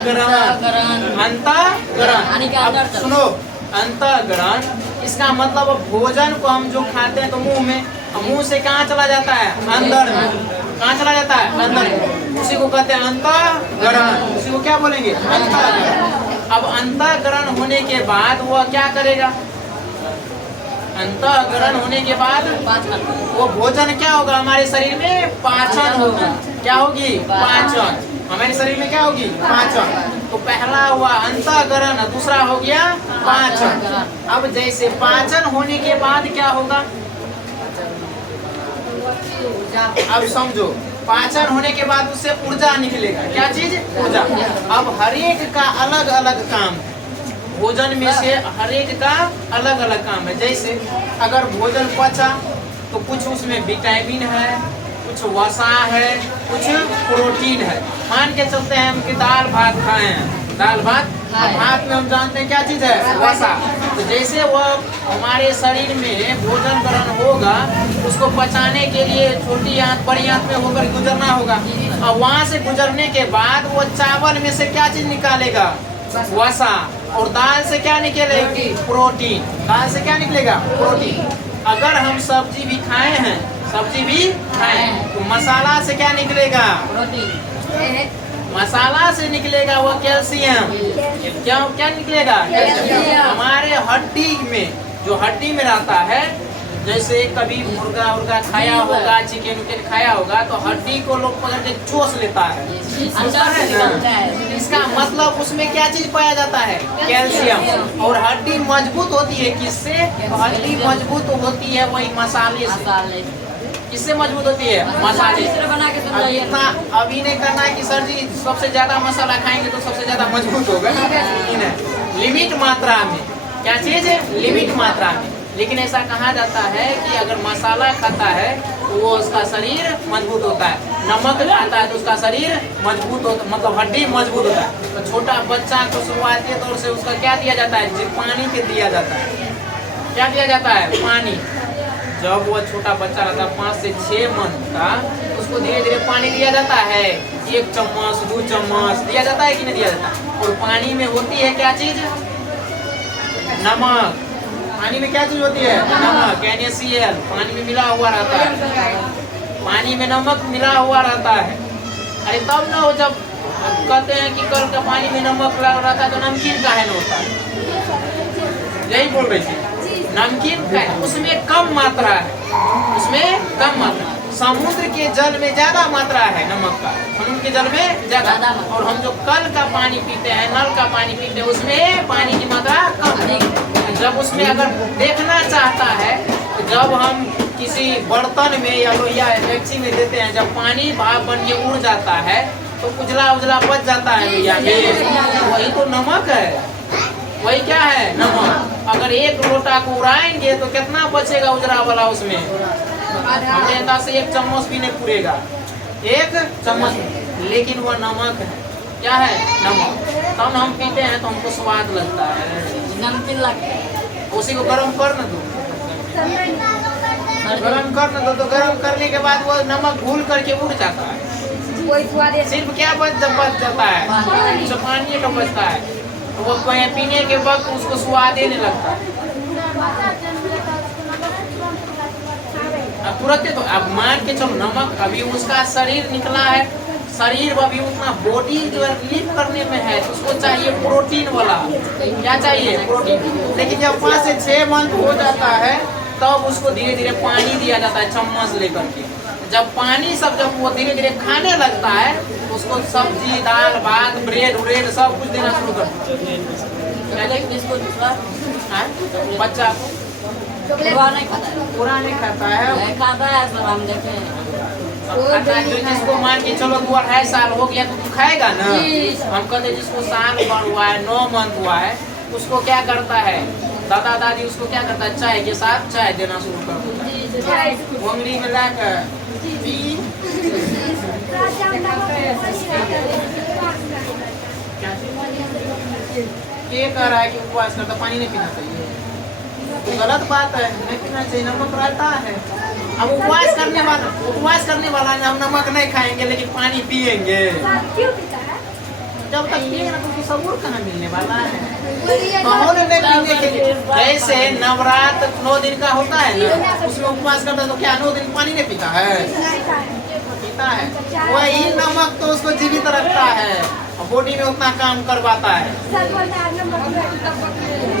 अंतःकरण। अब सुनो, अंतःकरण इसका मतलब भोजन को हम जो खाते हैं तो मुंह से कहाँ चला जाता है? अंदर में। कहाँ चला जाता है? अंदर में। उसी को कहते हैं अंतःकरण। उसी को क्या बोलेंगे? अंतःकरण। अब अंतःकरण होने के बाद वह क्या करेगा? अंतःकरण होने के बाद वो भोजन क्या होगा? हमारे शरीर में पाचन होगी। क्या होगी? पाचन। हमारे शरीर में क्या होगी? पाचन। तो पहला हुआ अंतःकरण, दूसरा हो गया पाचन। अब जैसे पाचन होने के बाद क्या होगा? अब समझो, पाचन होने के बाद उससे ऊर्जा निकलेगा। क्या चीज? ऊर्जा। अब हर एक का अलग अलग काम है। भोजन में से हर एक का अलग अलग काम है। जैसे अगर भोजन पचा तो कुछ उसमें विटामिन है, कुछ वसा है, कुछ प्रोटीन है। मान के चलते हैं हम कि दाल भात खाए हैं, दाल भात, भात में हम जानते हैं क्या चीज है? वसा। तो जैसे वह हमारे शरीर में भोजन ग्रहण होगा, उसको पचाने के लिए छोटी आंत बड़ी आंत में होकर गुजरना होगा। और वहां से गुजरने के बाद वो चावल में से क्या चीज निकालेगा? वसा। और दाल से क्या निकलेगी? प्रोटीन। दाल से क्या निकलेगा? प्रोटीन। अगर हम सब्जी भी खाए हैं, सब्जी भी खाए तो मसाला से क्या निकलेगा? मसाला से निकलेगा वो कैल्शियम। क्या निकलेगा? कैल्शियम। हमारे हड्डी में, जो हड्डी में रहता है, जैसे कभी मुर्गा खाया होगा, चिकन खाया होगा, तो हड्डी को लोग पकड़ के चोस लेता है। इसका मतलब उसमें क्या चीज पाया जाता है? कैल्शियम। और हड्डी मजबूत होती है किससे? हड्डी मजबूत होती है वही मसाले से। किससे मजबूत होती है? मसाले। अभी नहीं करना है कि सर जी सबसे ज्यादा मसाला खाएंगे तो सबसे ज्यादा मजबूत होगा। लिमिट मात्रा में। क्या चीज है? लिमिट मात्रा में। लेकिन ऐसा कहा जाता है कि अगर मसाला खाता है तो वो उसका शरीर मजबूत होता है, नमक खाता है तो उसका शरीर मजबूत होता, मतलब हड्डी मजबूत होता है। तो छोटा बच्चा को शुरुआती तौर से उसका क्या दिया जाता है? पानी के दिया जाता है। क्या दिया जाता है? पानी। जब वो छोटा बच्चा रहता है 5 से 6 मंथ का, उसको धीरे धीरे पानी दिया जाता है। 1 चम्मच 2 चम्मच दिया जाता है कि नहीं दिया जाता? और पानी में होती है क्या चीज? नमक। पानी में क्या चीज होती है? नमक, NaCl। पानी में मिला हुआ रहता है। पानी में नमक मिला हुआ रहता है। अरे तब ना वो जब कहते हैं कि कल का पानी में नमक रहता है तो नमकीन काहे न होता है? यही बोल रही थी। नमकीन का उसमें कम मात्रा है, उसमें कम मात्रा। समुद्र के जल में ज्यादा मात्रा है नमक का, समुद्र के जल में ज्यादा। और हम जो कल का पानी पीते हैं, नल का पानी पीते हैं, उसमें पानी की मात्रा कम है। जब उसमें अगर देखना चाहता है तो जब हम किसी बर्तन में या लोहिया डेगची में देते हैं, जब पानी भाप बन के उड़ जाता है तो उजला उजला बच जाता है भैया, वही तो नमक है। वही क्या है? नमक। अगर 1 लोटा को उड़ाएंगे तो कितना बचेगा उजरा वाला उसमें? हमें अंदाज से 1 चम्मच भी नहीं पूरेगा, 1 चम्मच। लेकिन वह नमक है। क्या है? नमक। तब हम पीते हैं तो हमको स्वाद लगता है, नमकीन लगता है। उसी को गर्म कर न दो, गरम कर न दो, तो गरम करने के बाद वो नमक घुल करके उड़ जाता है। सिर्फ क्या बच जाता है? जो पानी का बचता है। तो वो पीने के वक्त उसको स्वाद ही नहीं लगता। अब तुरंत तो अब मान के चलो, नमक अभी उसका शरीर निकला है, शरीर अभी उतना बॉडी जो है लिव करने में है, तो उसको चाहिए प्रोटीन वाला। क्या चाहिए? प्रोटीन। लेकिन जब 5 से 6 मंथ हो जाता है तब उसको धीरे धीरे पानी दिया जाता है चम्मच लेकर के। जब पानी सब जब वो धीरे धीरे खाने लगता है तो उसको सब्जी, दाल, भात, ब्रेड व्रेड सब कुछ देना शुरू कर देता है। बच्चा पूरा नहीं खाता है, जिसको मान के चलो 2-2.5 साल हो गया तो खाएगा ना। हम कहते जिसको साल भर हुआ है, 9 मंथ हुआ है, उसको क्या करता है दादा दादी? उसको क्या करता है? चाय के साथ चाय देना शुरू कर देता है, उंगली में लाकर क्या कह रहा है कि उपवास करता, पानी नहीं पीना चाहिए। तो गलत बात है, नहीं पीना चाहिए, नमक रहता है। अब उपवास करने वाला हम नमक नहीं खाएंगे लेकिन पानी पिएंगे। जब तक पिएगा तो उसको सबूर कहाँ मिलने वाला है। माहौल नहीं पीने के लिए जैसे नवरात्र 9 दिन का होता है ना, उसमें उपवास करता है तो क्या 9 दिन पानी नहीं पीता है? पीता है। वही नमक तो उसको जीवित रखता है, बॉडी में उतना काम करवाता है।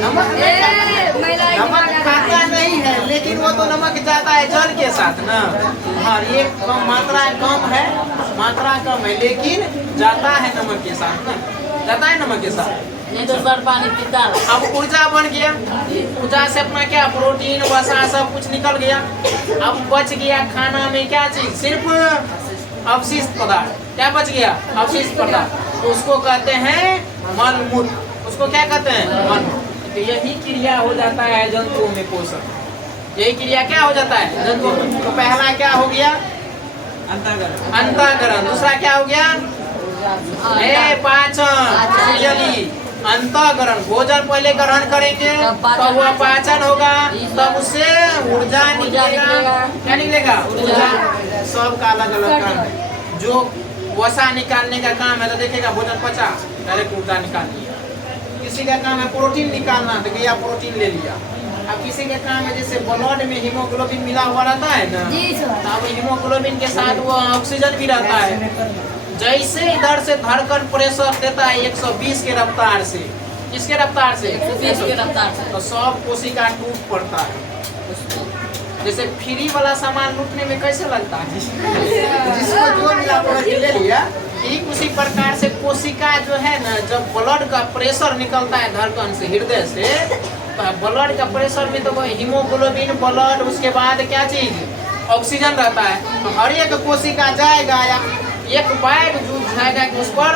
नमक खाता नहीं है, लेकिन वो तो नमक जाता है जल के साथ ना। और ये मात्रा कम है, मात्रा कम है, लेकिन जाता है नमक के साथ ना, जाता है नमक के साथ। नहीं तो सर पानी पीता है। अब ऊर्जा बन गया, ऊर्जा से अपना क्या प्रोटीन वसा सब कुछ निकल गया। अब बच गया खाना में क्या चीज? सिर्फ अवशिष्ट पदार्थ। क्या बच गया? अवशिष्ट पदार्थ। तो उसको कहते हैं मल मूत्र। उसको क्या कहते हैं? मल। तो यही क्रिया हो जाता है जंतुओं में पोषण। यही क्रिया क्या हो जाता है जंतुओं में? तो पहला क्या हो गया? अंतःकरण। दूसरा क्या हो गया? पाचन। अंतःकरण, भोजन पहले ग्रहण करेंगे तब वह पाचन होगा, तब उससे ऊर्जा निकलेगा। क्या निकलेगा? ऊर्जा। सबका अलग अलग काम है। जो वसा निकालने का काम है तो देखेगा भोजन पचा, डायरेक्ट ऊर्जा निकाल लिया। किसी का काम है प्रोटीन निकालना तो गया प्रोटीन ले लिया। अब किसी का काम है जैसे ब्लड में हीमोग्लोबिन मिला हुआ रहता है ना, अब हीमोग्लोबिन के साथ वो ऑक्सीजन भी रहता है। जैसे इधर से धड़कन प्रेशर देता है 120 के रफ्तार से, किसके रफ्तार से? 120 के रफ्तार से, तो सब कोशिका टूट पड़ता है। जैसे फ्री वाला सामान लूटने में कैसे लगता है? जिसको जो मिला ले लिया। ठीक उसी प्रकार से कोशिका जो है ना, जब ब्लड का प्रेशर निकलता है धड़कन से, हृदय से, तो ब्लड का प्रेशर में तो हीमोग्लोबिन, ब्लड, उसके बाद क्या चीज? ऑक्सीजन रहता है। तो हर एक कोशिका जाएगा या एक बैग जो जाएगा कि उस पर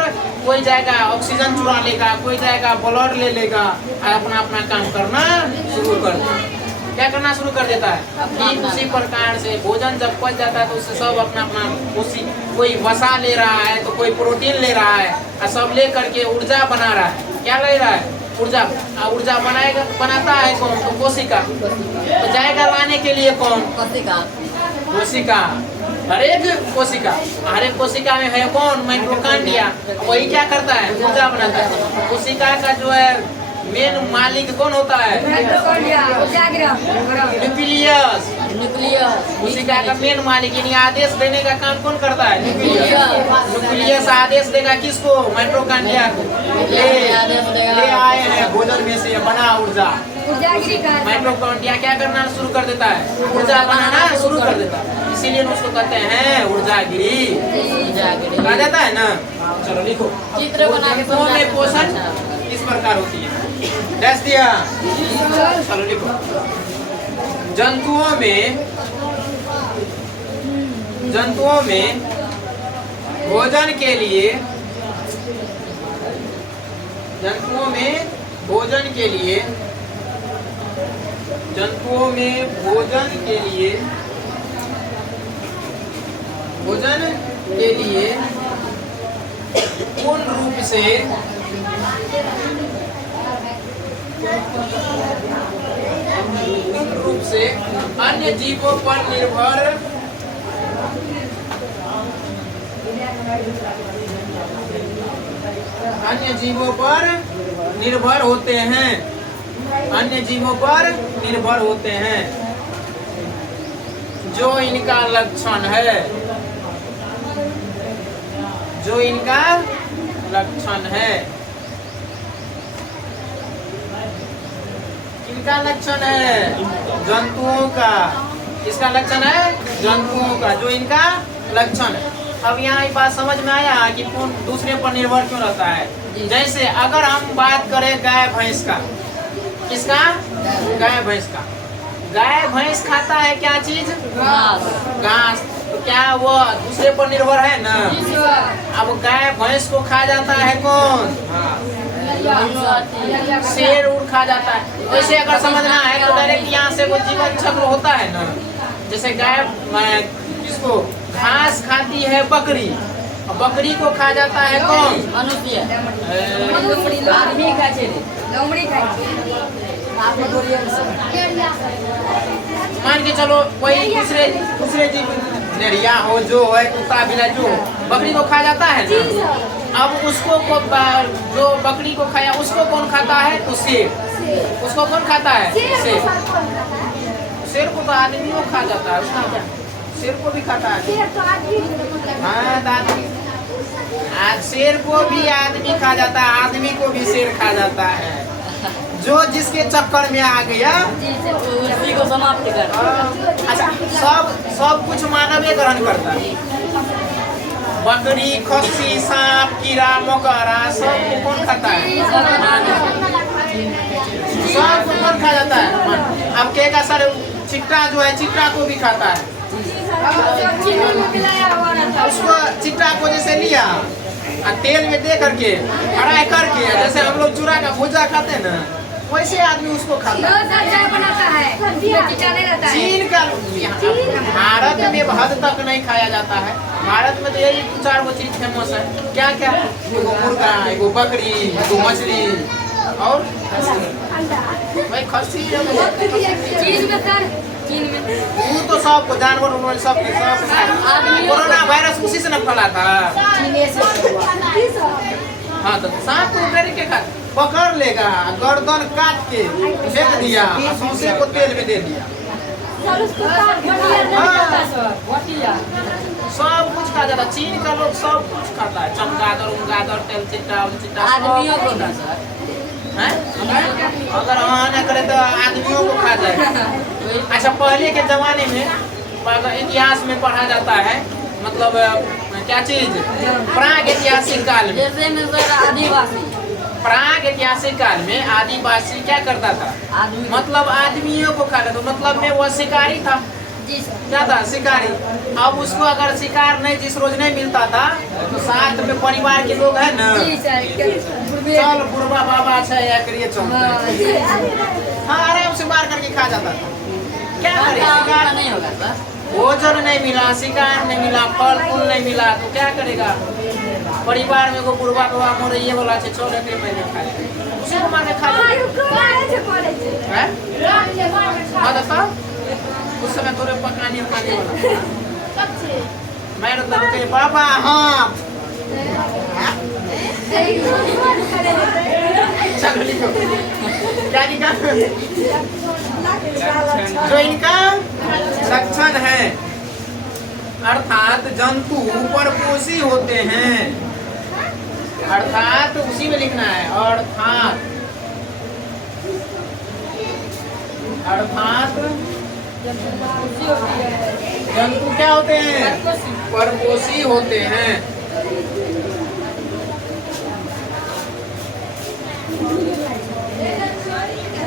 कोई जाएगा ऑक्सीजन चुरा लेगा, कोई जाएगा ब्लड ले लेगा और अपना अपना काम करना शुरू कर देगा। क्या करना शुरू कर देता है? ठीक उसी प्रकार से भोजन जब पच जाता है तो उससे सब अपना अपना कोई वसा ले रहा है तो कोई प्रोटीन ले रहा है और सब ले करके ऊर्जा बना रहा है। क्या ले रहा है? ऊर्जा। ऊर्जा बनाएगा, बनाता है कौन? तो कोशिका। तो जाएगा लाने के लिए कौन? कोशिका। हर एक कोशिका में है कौन? माइटोकॉन्ड्रिया। वही क्या करता है? ऊर्जा बनाता है। कोशिका का जो है मेन मालिक कौन होता है? न्यूक्लियस। कोशिका का मेन मालिक, यानी आदेश देने का काम कौन करता है? न्यूक्लियस आदेश देगा किसको? माइटोकॉन्ड्रिया को। ले आए हैं भोजन में से बना ऊर्जा। माइटोकॉन्ड्रिया क्या करना शुरू कर देता है? ऊर्जा बनाना शुरू कर देता है। इसीलिए उसको कहते हैं ऊर्जागिरी। कहा जाता है ना। चलो लिखो। चित्र बना के में पोषण किस प्रकार होती है? डैश दिया। चलो लिखो। जंतुओं में भोजन के लिए पूर्ण रूप से अन्य जीवों पर निर्भर होते हैं। जो इनका लक्षण है, किनका लक्षण है? जंतुओं का। किसका लक्षण है? जंतुओं का, जो इनका लक्षण है। अब यहाँ एक बात समझ में आया कि कौन दूसरे पर निर्भर क्यों रहता है। जैसे अगर हम बात करें गाय भैंस का, किसका? गाय भैंस का। गाय भैंस खाता है क्या चीज? घास। तो क्या वो दूसरे पर निर्भर है ना? अब गाय भैंस को खा जाता है कौन? शेर उड़ खा जाता है। वैसे अगर समझना है तो डायरेक्ट यहाँ से वो जीवन चक्र होता है ना। जैसे गाय किसको घास खाती है? बकरी। बकरी को खा जाता है कौन? मनुष्य। मान के चलो वही दूसरे जीव, नेरिया हो, जो है कुत्ता बिल्ली, जो बकरी को खा जाता है ना। अब उसको जो बकरी को खाया उसको कौन खाता है? तो शेर। उसको कौन खाता है? शेर। शेर को तो आदमियों खा जाता है, उसका क्या? शेर को भी खाता है। हाँ दादी, आज शेर को भी आदमी खा जाता है, आदमी को भी शेर खा जाता है। जो जिसके चक्कर में आ गया उसी को समाप्त कर। अच्छा, सब कुछ मानव ग्रहण करता है। बकरी, खस्सी, सांप, कीड़ा मकोड़ा सब को कौन खाता है? सब को कौन खा जाता है? अब कहेगा सर चिट्टा जो है चिट्टा को भी खाता है। उसको चिट्टा को जैसे लिया और तेल में दे करके फ्राई करके, जैसे हम लोग चूड़ा का भुजा खाते हैं ना, वैसे आदमी उसको खाता है। चीन का भारत में हद तक नहीं खाया जाता है। भारत में तो यही 2-4 चीज फेमस है। क्या क्या? एगो मुर्गा, एगो बकरी, एगो मछली और भाई खस्सी। वो तो सबको जानवर उन्होंने सब कोरोना वायरस उसी से न फैला था। हाँ तो सांप को डर के खा पकड़ लेगा, गर्दन काट के फेंक दिया, सौंसे को तेल में दे दिया। सब कुछ खा जाता। चीन का लोग सब कुछ खाता है, चमगादड़, उमगादड़, तेल चिट्टा, आदमियों को ना सर, अगर वहाँ न करे तो आदमियों को खा जाए। अच्छा, पहले के जमाने में इतिहास में पढ़ा जाता है, मतलब क्या चीज? प्राग ऐतिहासिक काल में, जैसे में सर आदिवासी, प्राग ऐतिहासिक काल में आदिवासी क्या करता था? मतलब आदमियों को खा लेता, मतलब में वो शिकारी था। क्या था? शिकारी। अब उसको अगर शिकार नहीं जिस रोज नहीं मिलता था तो साथ में परिवार के लोग है ना, चल बुढ़वा बाबा है या करिए चलते, हाँ आराम से मार करके खा जाता था। क्या करे? शिकार नहीं होगा सर, भोजन नहीं मिला, शिकार नहीं मिला, फल फूल नहीं मिला तो क्या करेगा? परिवार में को बुढ़वा बाबा मोरे ये बोला छे छोड़ के मैंने खा लिया, उसी को मार के खा लिया। हाँ दादा, उस समय तोरे पकाने वाला मैं तो बाबा। हाँ चलो लिखो क्या लिखा? जो इनका लक्षण है, अर्थात जंतु परपोषी होते हैं। अर्थात उसी में लिखना है, अर्थात जंतु क्या होते हैं? परपोषी होते हैं।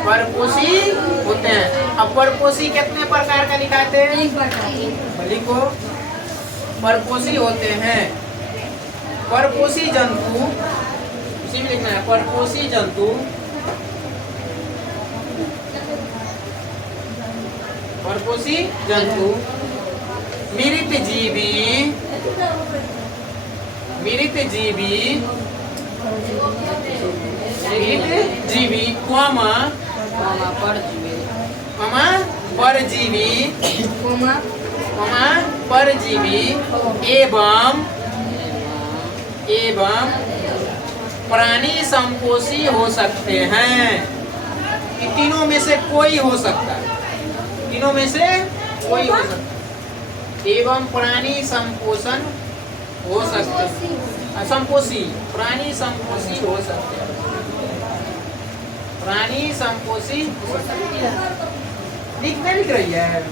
परपोषी होते हैं। अब परपोषी कितने प्रकार का लिखाते हैं? लिखो, परपोषी होते हैं। परपोषी जंतु, उसी में लिखना है, परपोषी जंतु परपोषी जंतु मृत जीवी, मृत जीवी परजीवी एवं प्राणी संपोषी हो सकते हैं। इन तीनों में से कोई हो सकता है, तीनों में से कोई हो सकता है। एवं प्राणी संपोषण हो सकते हैं, संपोषी, प्राणी संपोषी हो सकते हैं, प्राणी संपोषी लिख रही है।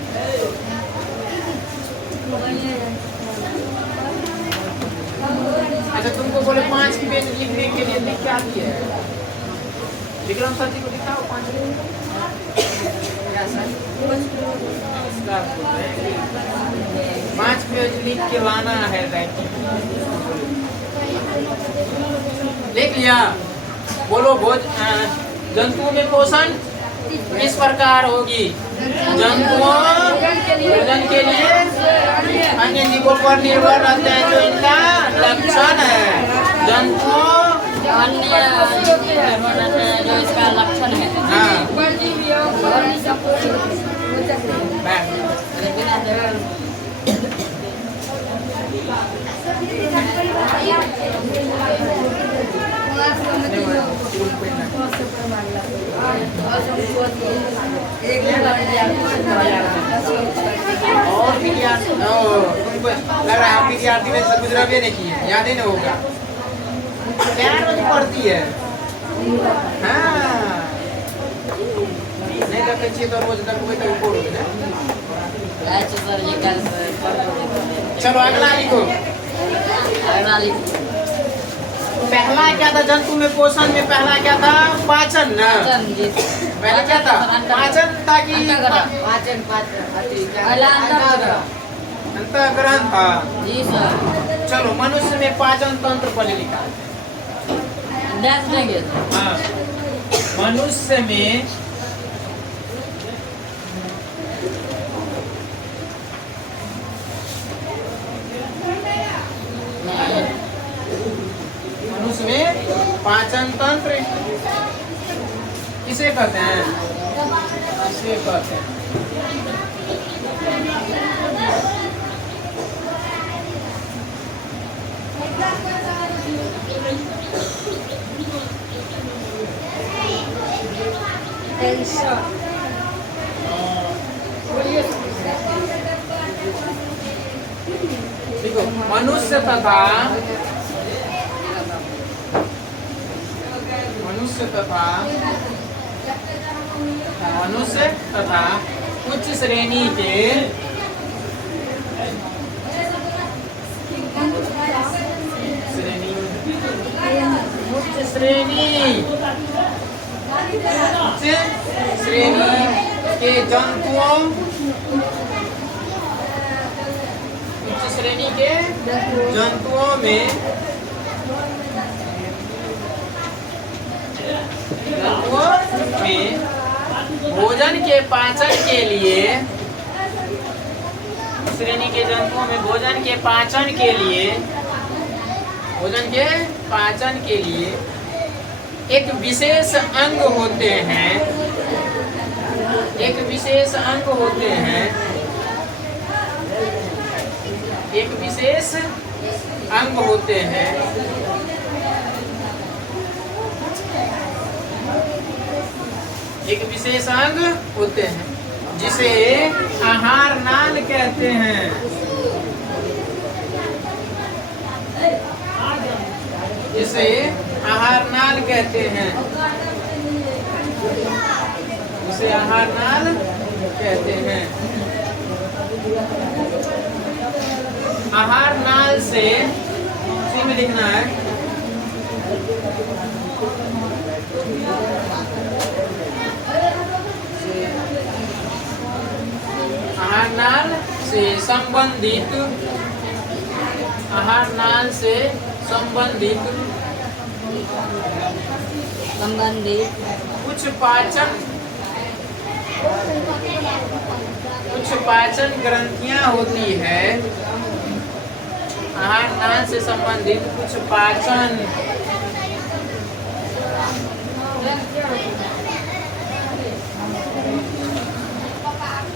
अच्छा, तुमको बोले 5 पेज लिखने के लिए लिख क्या दिए है? विक्रम सर जी को दिखाओ 5 पेज लिख के लाना है। लिख लिया? बोलो जंतुओं में पोषण इस प्रकार होगी। जंतुओं भोजन के लिए अन्य जीवों पर निर्भर रहते हैं, जो इनका लक्षण है। जंतुओं अन्य जो इसका लक्षण है। हाँ, और विद्यार्थी लग रहा है विद्यार्थी ने सब गुजरावे नहीं किए, याद ही नहीं होगा। क्या रोज पढ़ती है? हाँ नहीं देखे चाहिए तो रोज देखो तो पढ़ोगे ना। अच्छा सर ये कल चलो अगला लिखो। अगला लिखो। पहला क्या था जंतु में पोषण में? पहला क्या था? पाचन ना। पहले क्या था? पाचन था कि अंतःग्रहण था? जी सर। चलो मनुष्य में पाचन तंत्र पहले लिखा। डैश देंगे। हाँ मनुष्य में पाचन तंत्र किसे कहते हैं? किसे कहते हैं? देखो मनुष्य तथा उच्च श्रेणी के उच्च श्रेणी के जंतुओं में भोजन के पाचन के लिए श्रेणी के जंतुओं में भोजन के पाचन के लिए एक विशेष अंग होते हैं। एक विशेष अंग होते हैं जिसे आहार नाल कहते हैं। आहार नाल कहते हैं। आहार नाल से इसी में लिखना है। आहार नाल से संबंधित कुछ पाचन ग्रंथियां होती है। आहार नाल से संबंधित कुछ पाचन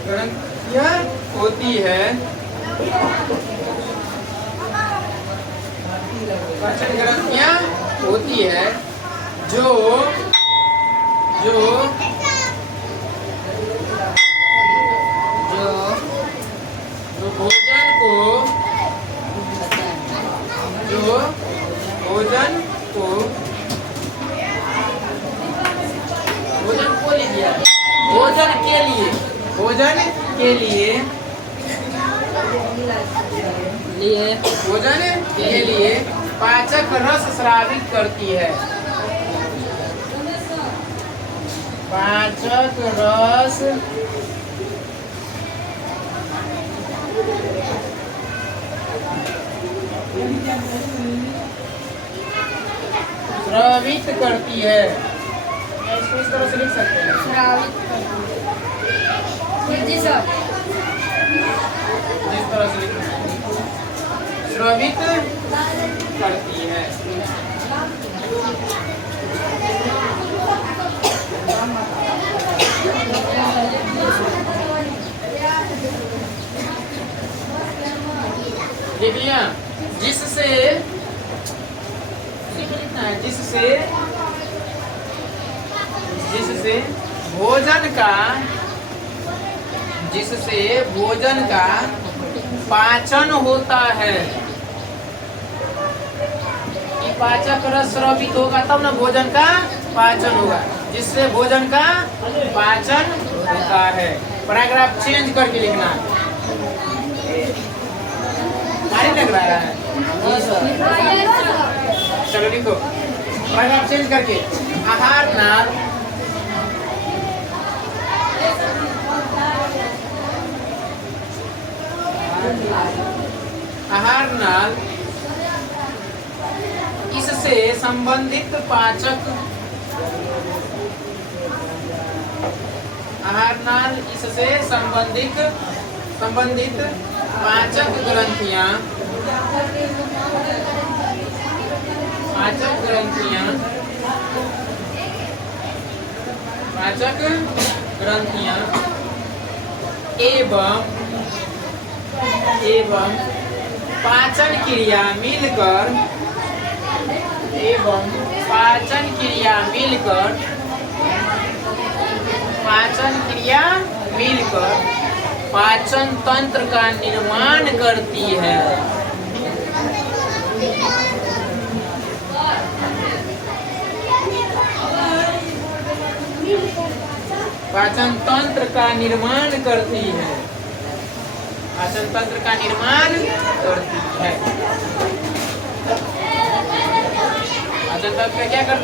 ग्रंथियां होती है। पाचन ग्रंथियां होती है जो भोजन के लिए पाचक रस स्रावित करती है। पाचक रस स्रावित करती है। इसको इस तरह से लिख सकते हैं। जिस तरह से लिखना है, स्रावित करती है। देख लिया। जिससे उसी में लिखना है, जिससे भोजन का पाचन होता है। कि पाचक रस स्रावित होगा तब ना भोजन का पाचन होगा, जिससे भोजन का पाचन होता है। पैराग्राफ चेंज करके लिखना है। भारी लग रहा है? जी सर। चलो लिखो पैराग्राफ चेंज करके। आहार नाल इससे संबंधित पाचक पाचक ग्रंथियां एवं पाचन क्रिया मिलकर पाचन तंत्र का निर्माण करती है। पाचन तंत्र का निर्माण करती है। पाचन तंत्र का निर्माण करती है। पाचन तंत्र क्या करती